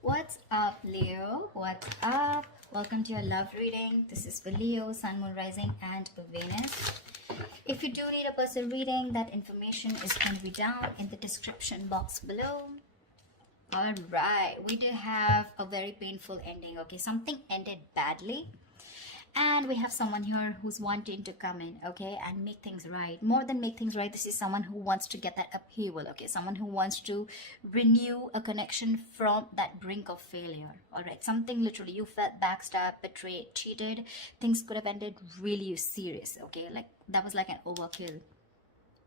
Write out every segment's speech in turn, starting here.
What's up, Leo? What's up? Welcome to your love reading. This is for Leo, Sun, Moon, Rising, and Venus. If you do need a personal reading, that information is going to be down in the description box below. All right, we do have a very painful ending. Okay, something ended badly. And we have someone here who's wanting to come in, okay, and make things right. More than make things right, this is someone who wants to get that upheaval, okay? Someone who wants to renew a connection from that brink of failure, all right? Something literally, you felt backstabbed, betrayed, cheated. Things could have ended really serious, okay? Like, that was like an overkill.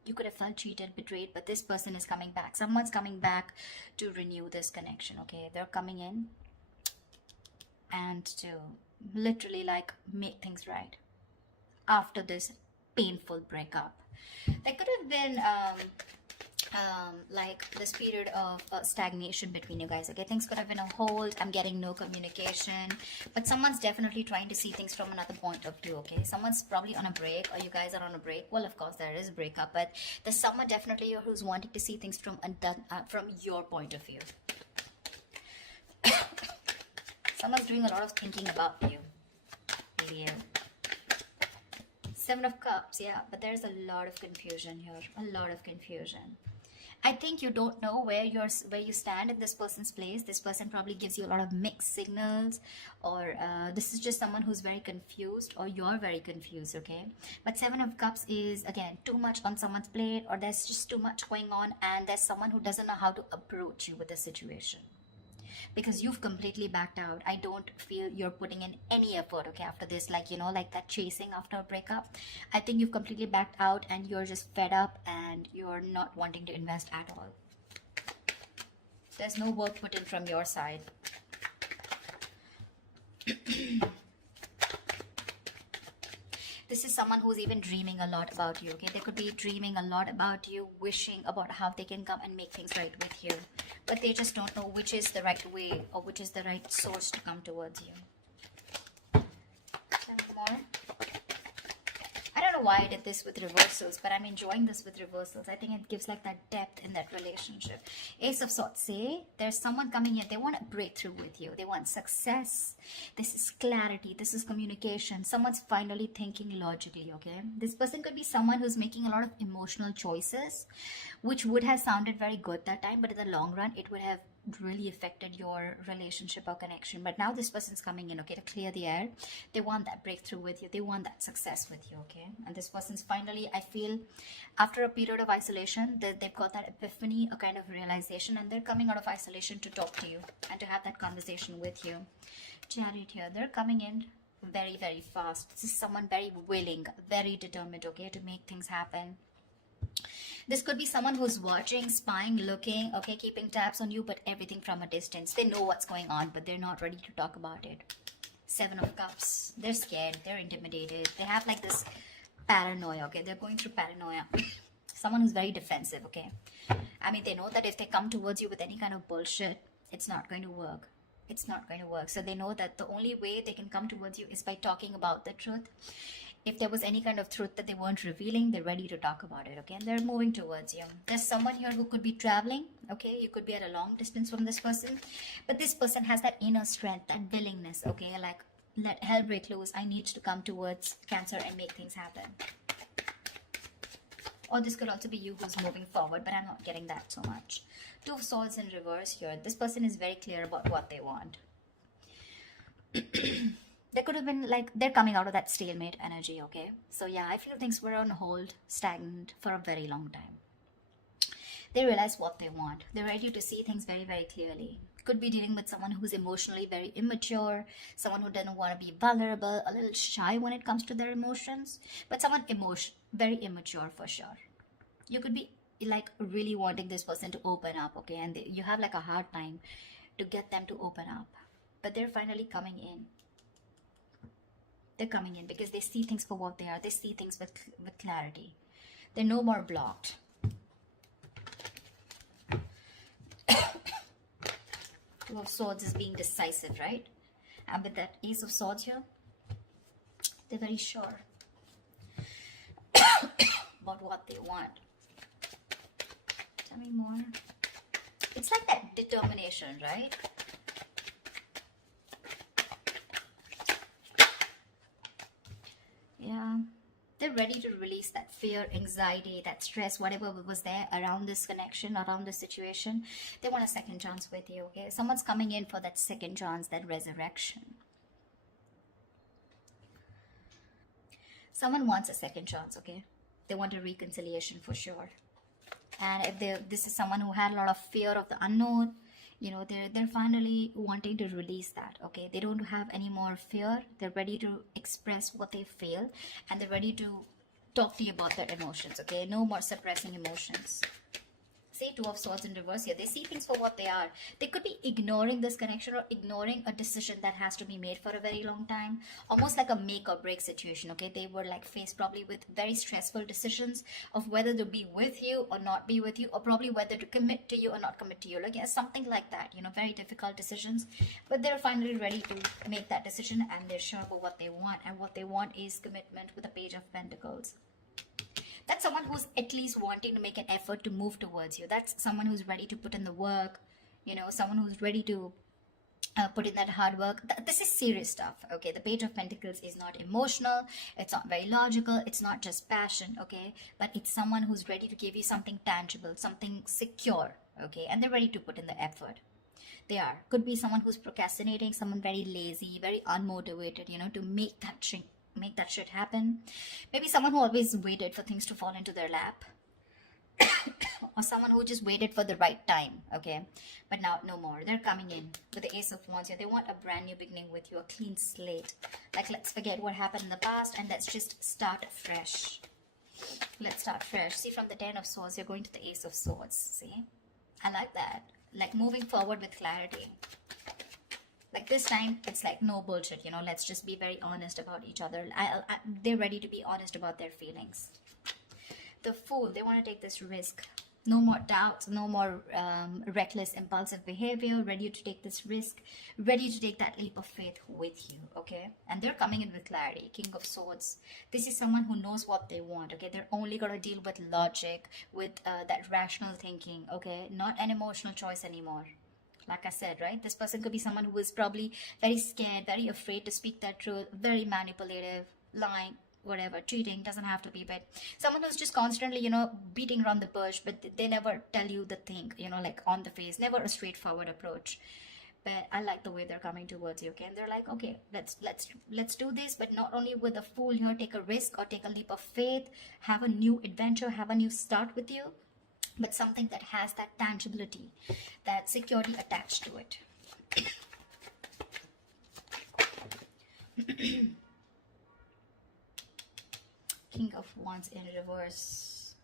You could have felt cheated, betrayed, but this person is coming back. Someone's coming back to renew this connection, okay? They're coming in and to literally like make things right after this painful breakup. There could have been like this period of stagnation between you guys, okay? Things could have been a hold. I'm getting no communication, but someone's definitely trying to see things from another point of view, okay? Someone's probably on a break, or you guys are on a break. Well, of course there is a breakup, but there's someone definitely here who's wanting to see things from your point of view. Someone's doing a lot of thinking about you, Leo. Seven of Cups, yeah, but there's a lot of confusion here. A lot of confusion. I think you don't know where you stand in this person's place. This person probably gives you a lot of mixed signals, or this is just someone who's very confused, or you're very confused, okay? But Seven of Cups is, again, too much on someone's plate, or there's just too much going on, and there's someone who doesn't know how to approach you with the situation. Because you've completely backed out. I don't feel you're putting in any effort, okay, after this, like, you know, like that chasing after a breakup. I think you've completely backed out and you're just fed up and you're not wanting to invest at all. There's no work put in from your side. This is someone who's even dreaming a lot about you, okay? They could be dreaming a lot about you, wishing about how they can come and make things right with you. But they just don't know which is the right way or which is the right source to come towards you. Come on. I don't know why I did this with reversals, but I'm enjoying this with reversals. I think it gives like that depth in that relationship. Ace of Swords, say there's someone coming here. They want a breakthrough with you. They want success. This is clarity. This is communication. Someone's finally thinking logically, okay? This person could be someone who's making a lot of emotional choices, which would have sounded very good that time, but in the long run, it would have really affected your relationship or connection. But now this person's coming in, okay, to clear the air. They want that breakthrough with you. They want that success with you, okay? And this person's finally, I feel, after a period of isolation, they've got that epiphany, a kind of realization, and they're coming out of isolation to talk to you and to have that conversation with you. Chariot here, they're coming in very, very fast. This is someone very willing, very determined, okay, to make things happen. This could be someone who's watching, spying, looking, okay, keeping tabs on you, but everything from a distance. They know what's going on, but they're not ready to talk about it. Seven of Cups. They're scared. They're intimidated. They have like this paranoia, okay? They're going through paranoia. Someone who's very defensive, okay? I mean, they know that if they come towards you with any kind of bullshit, it's not going to work. It's not going to work. So they know that the only way they can come towards you is by talking about the truth. If there was any kind of truth that they weren't revealing, they're ready to talk about it, okay? And they're moving towards you. There's someone here who could be traveling, okay? You could be at a long distance from this person. But this person has that inner strength, that willingness, okay? Like, let hell break loose. I need to come towards Cancer and make things happen. Or this could also be you who's moving forward, but I'm not getting that so much. Two of Swords in reverse here. This person is very clear about what they want. There could have been like, they're coming out of that stalemate energy, okay? So yeah, I feel things were on hold, stagnant for a very long time. They realize what they want. They're ready to see things very, very clearly. Could be dealing with someone who's emotionally very immature, someone who doesn't want to be vulnerable, a little shy when it comes to their emotions, but someone very immature for sure. You could be like really wanting this person to open up, okay? And you have like a hard time to get them to open up, but they're finally coming in. They're coming in because they see things for what they are. They see things with clarity. They're no more blocked. Two of Swords is being decisive, right? And with that Ace of Swords here, they're very sure about what they want. Tell me more. It's like that determination, right? They're ready to release that fear, anxiety, that stress, whatever was there around this connection, around this situation. They want a second chance with you, okay? Someone's coming in for that second chance, that resurrection. Someone wants a second chance, okay? They want a reconciliation for sure. And if this is someone who had a lot of fear of the unknown, you know, they're finally wanting to release that, okay? They don't have any more fear. They're ready to express what they feel, and they're ready to talk to you about their emotions, okay? No more suppressing emotions. See, Two of Swords in reverse here. They see things for what they are. They could be ignoring this connection or ignoring a decision that has to be made for a very long time. Almost like a make or break situation, okay? They were like faced probably with very stressful decisions of whether to be with you or not be with you, or probably whether to commit to you or not commit to you. Like, yeah, something like that, you know, very difficult decisions. But they're finally ready to make that decision, and they're sure about what they want. And what they want is commitment with the Page of Pentacles. That's someone who's at least wanting to make an effort to move towards you. That's someone who's ready to put in the work, you know, someone who's ready to put in that hard work. This is serious stuff, okay? The Page of Pentacles is not emotional, it's not very logical, it's not just passion, okay? But it's someone who's ready to give you something tangible, something secure, okay? And they're ready to put in the effort. They are. Could be someone who's procrastinating, someone very lazy, very unmotivated, you know, to make that shit happen. Maybe someone who always waited for things to fall into their lap. Or someone who just waited for the right time, okay? But now, no more. They're coming in with the Ace of Wands here. They want a brand new beginning with you, a clean slate. Like, let's forget what happened in the past and let's just start fresh. Let's start fresh. See, from the Ten of Swords, you're going to the Ace of Swords. See? I like that. Like, moving forward with clarity. Like, this time, it's like no bullshit, you know, let's just be very honest about each other. They're ready to be honest about their feelings. The Fool, they want to take this risk. No more doubts, no more reckless, impulsive behavior. Ready to take this risk. Ready to take that leap of faith with you, okay? And they're coming in with clarity. King of Swords. This is someone who knows what they want, okay? They're only going to deal with logic, with that rational thinking, okay? Not an emotional choice anymore. Like I said, right? This person could be someone who is probably very scared, very afraid to speak that truth, very manipulative, lying, whatever, cheating, doesn't have to be, but someone who's just constantly, you know, beating around the bush, but they never tell you the thing, you know, like on the face, never a straightforward approach. But I like the way they're coming towards you, okay? And they're like, okay, let's do this, but not only with a Fool here, take a risk or take a leap of faith, have a new adventure, have a new start with you, but something that has that tangibility, that security attached to it. King of Wands in reverse.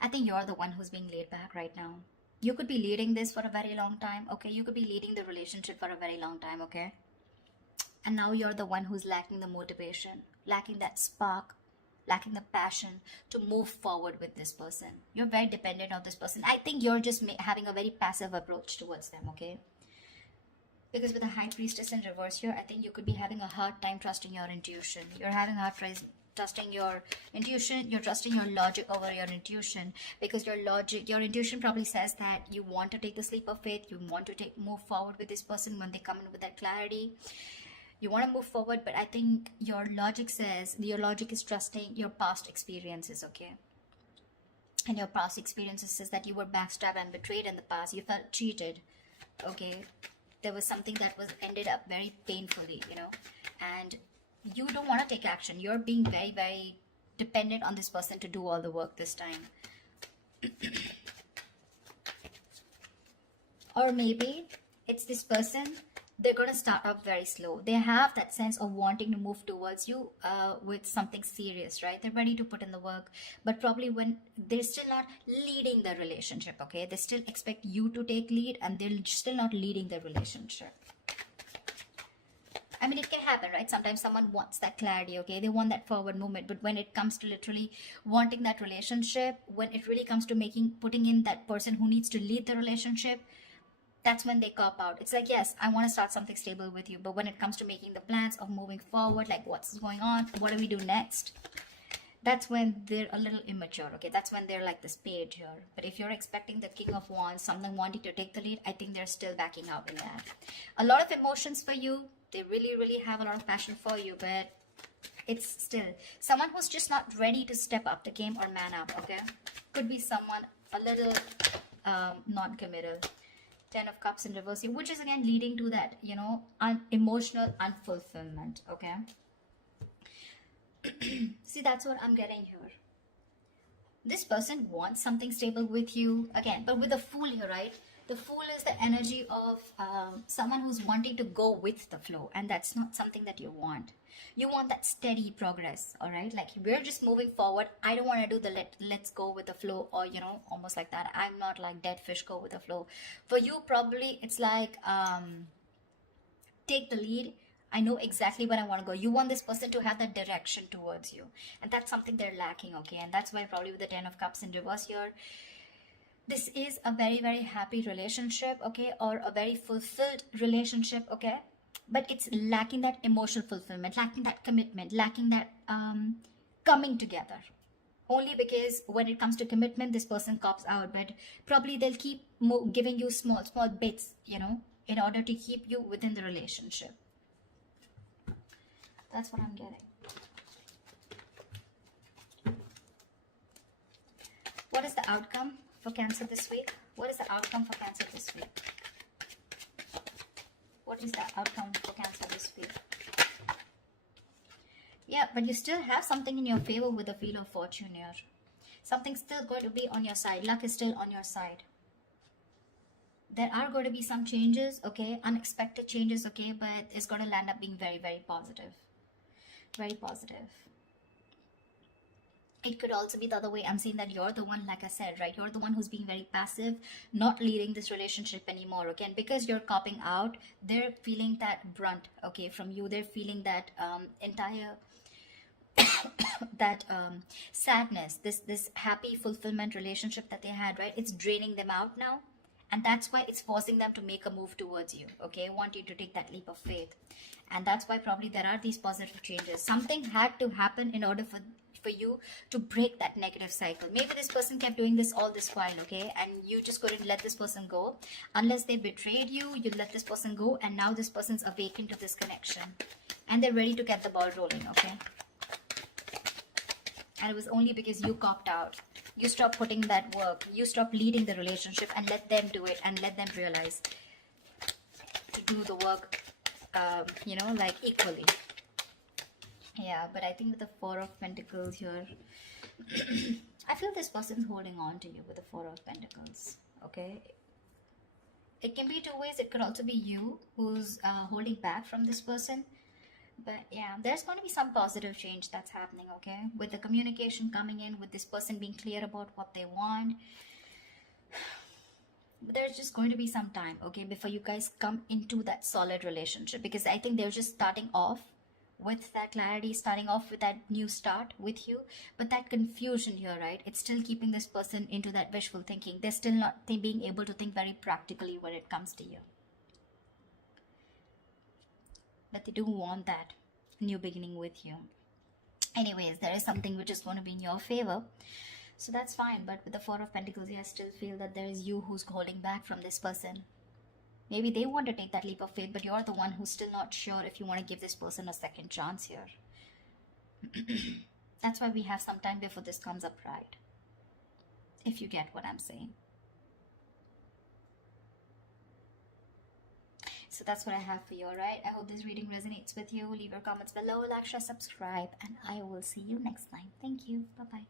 I think you're the one who's being laid back right now. You could be leading this for a very long time, okay? You could be leading the relationship for a very long time, okay? And now you're the one who's lacking the motivation, lacking that spark, lacking the passion to move forward with this person. You're very dependent on this person. I think you're just having a very passive approach towards them, okay? Because with the High Priestess in reverse here, I think you could be having a hard time trusting your intuition. You're having a hard time trusting your intuition. You're trusting your logic over your intuition, because your intuition probably says that you want to take this leap of faith. You want to move forward with this person when they come in with that clarity. You want to move forward, but I think your logic is trusting your past experiences, okay? And your past experiences says that you were backstabbed and betrayed in the past. You felt cheated, okay? There was something that was ended up very painfully, you know? And you don't want to take action. You're being very, very dependent on this person to do all the work this time. Or maybe it's this person, they're going to start off very slow. They have that sense of wanting to move towards you with something serious, right? They're ready to put in the work, but probably when they're still not leading the relationship, okay? They still expect you to take lead, and they're still not leading the relationship. I mean, it can happen, right? Sometimes someone wants that clarity, okay? They want that forward movement, but when it comes to literally wanting that relationship, when it really comes to putting in that person who needs to lead the relationship, that's when they cop out. It's like, yes, I want to start something stable with you, but when it comes to making the plans of moving forward, like what's going on, what do we do next, that's when they're a little immature, okay? That's when they're like this page here. But if you're expecting the King of Wands, someone wanting to take the lead, I think they're still backing out in that. A lot of emotions for you, They really, really have a lot of passion for you, but it's still someone who's just not ready to step up the game or man up, okay? Could be someone a little non-committal. 10 of Cups in reverse here, which is again leading to that, you know, emotional unfulfillment, okay? See, that's what I'm getting here. This person wants something stable with you again, but with the Fool here, right? The Fool is the energy of someone who's wanting to go with the flow, and that's not something that you want. You want that steady progress, all right? Like, we're just moving forward. I don't want to do the let's go with the flow, or, you know, almost like that. I'm not like dead fish, go with the flow. For you, probably it's like take the lead. I know exactly where I want to go. You want this person to have that direction towards you, and that's something they're lacking, okay? And that's why probably with the 10 of Cups in reverse here, this is a very, very happy relationship, okay, or a very fulfilled relationship, okay? But it's lacking that emotional fulfillment, lacking that commitment, lacking that coming together. Only because when it comes to commitment, this person cops out, but probably they'll keep giving you small bits, you know, in order to keep you within the relationship. That's what I'm getting. What is the outcome for Cancer this week? What is the outcome for Cancer this week? What is the outcome for Cancer this week? Yeah, but you still have something in your favor with the Wheel of Fortune here. Something's still going to be on your side. Luck is still on your side. There are going to be some changes, okay? Unexpected changes, okay? But it's going to land up being very, very positive. Very positive. It could also be the other way. I'm saying that you're the one, like I said, right? You're the one who's being very passive, not leading this relationship anymore, okay? And because you're copping out, they're feeling that brunt, okay, from you. They're feeling that entire that sadness, this happy fulfillment relationship that they had, right? It's draining them out now. And that's why it's forcing them to make a move towards you, okay? Want you to take that leap of faith. And that's why probably there are these positive changes. Something had to happen in order for you to break that negative cycle. Maybe this person kept doing this all this while, okay? And you just couldn't let this person go. Unless they betrayed you, you let this person go. And now this person's awakened to this connection. And they're ready to get the ball rolling, okay? And it was only because you copped out. You stopped putting that work. You stopped leading the relationship and let them do it and let them realize to do the work, you know, like equally. Yeah, but I think with the Four of Pentacles here, I feel this person's holding on to you with the Four of Pentacles, okay? It can be two ways. It could also be you who's holding back from this person. But yeah, there's going to be some positive change that's happening, okay? With the communication coming in, with this person being clear about what they want. But there's just going to be some time, okay, before you guys come into that solid relationship. Because I think they're just starting off with that clarity, starting off with that new start with you. But that confusion here, right? It's still keeping this person into that wishful thinking. They're still not being able to think very practically when it comes to you. But they do want that new beginning with you. Anyways, there is something which is going to be in your favor. So that's fine. But with the Four of Pentacles, I still feel that there is you who's holding back from this person. Maybe they want to take that leap of faith, but you're the one who's still not sure if you want to give this person a second chance here. That's why we have some time before this comes up, right? If you get what I'm saying. So that's what I have for you, alright? I hope this reading resonates with you. Leave your comments below, like, share, subscribe, and I will see you next time. Thank you. Bye-bye.